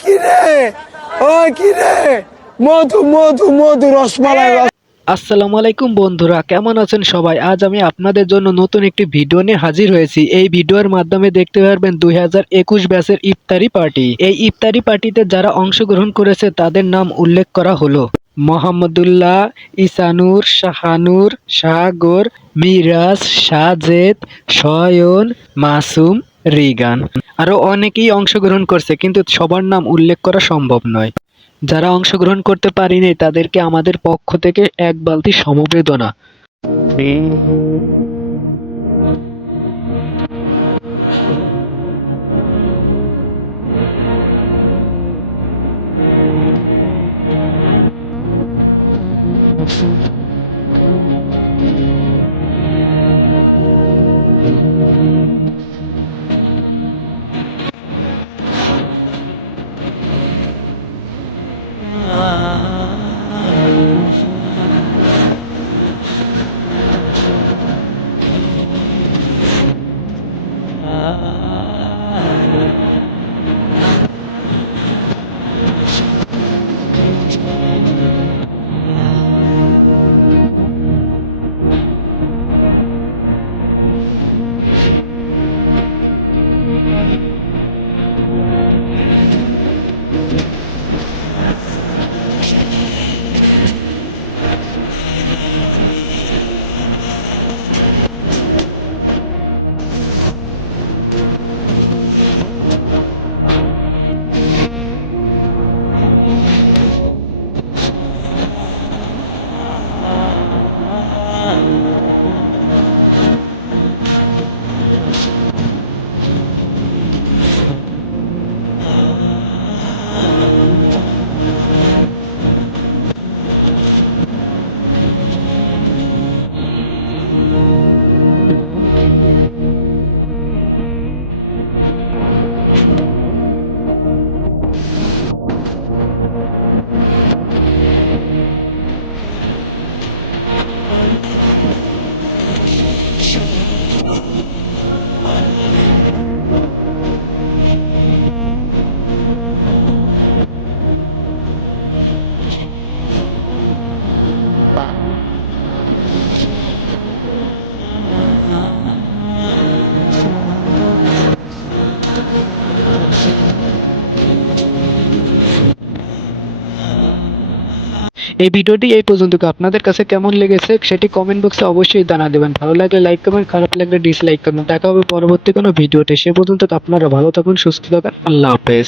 কি রে, ওই কি রে, মধু মধু মধু রসমালাই। আসসালামু আলাইকুম বন্ধুরা, কেমন আছেন সবাই? আজ আমি আপনাদের জন্য নতুন একটি ভিডিও নিয়ে হাজির হয়েছি। এই ভিডিওর মাধ্যমে দেখতে পারবেন 2021 ব্যাচের ইফতারি পার্টি। এই ইফতারি পার্টিতে যারা অংশগ্রহণ করেছে তাদের নাম উল্লেখ করা হলো: মোহাম্মদুল্লাহ, ইসানুর, শাহানুর, সাগর, মিরাজ, সাজেদ, সয়ন, মাসুম, রিগান। আরো অনেকেই অংশগ্রহণ করছে, কিন্তু সবার নাম উল্লেখ করা সম্ভব নয়। যারা অংশগ্রহণ করতে পারিনি তাদেরকে আমাদের পক্ষ থেকে এক বালতি সমবেদনা। এই ভিডিওটি এই পর্যন্ত আপনাদের কাছে কেমন লেগেছে সেটি কমেন্ট বক্সে অবশ্যই জানা দেবেন। ভালো লাগলে লাইক করবেন, খারাপ লাগলে ডিসলাইক করবেন। দেখা হবে পরবর্তী কোনো ভিডিওতে। সে পর্যন্ত আপনারা ভালো থাকুন, সুস্থ থাকুন। আল্লাহ হাফেজ।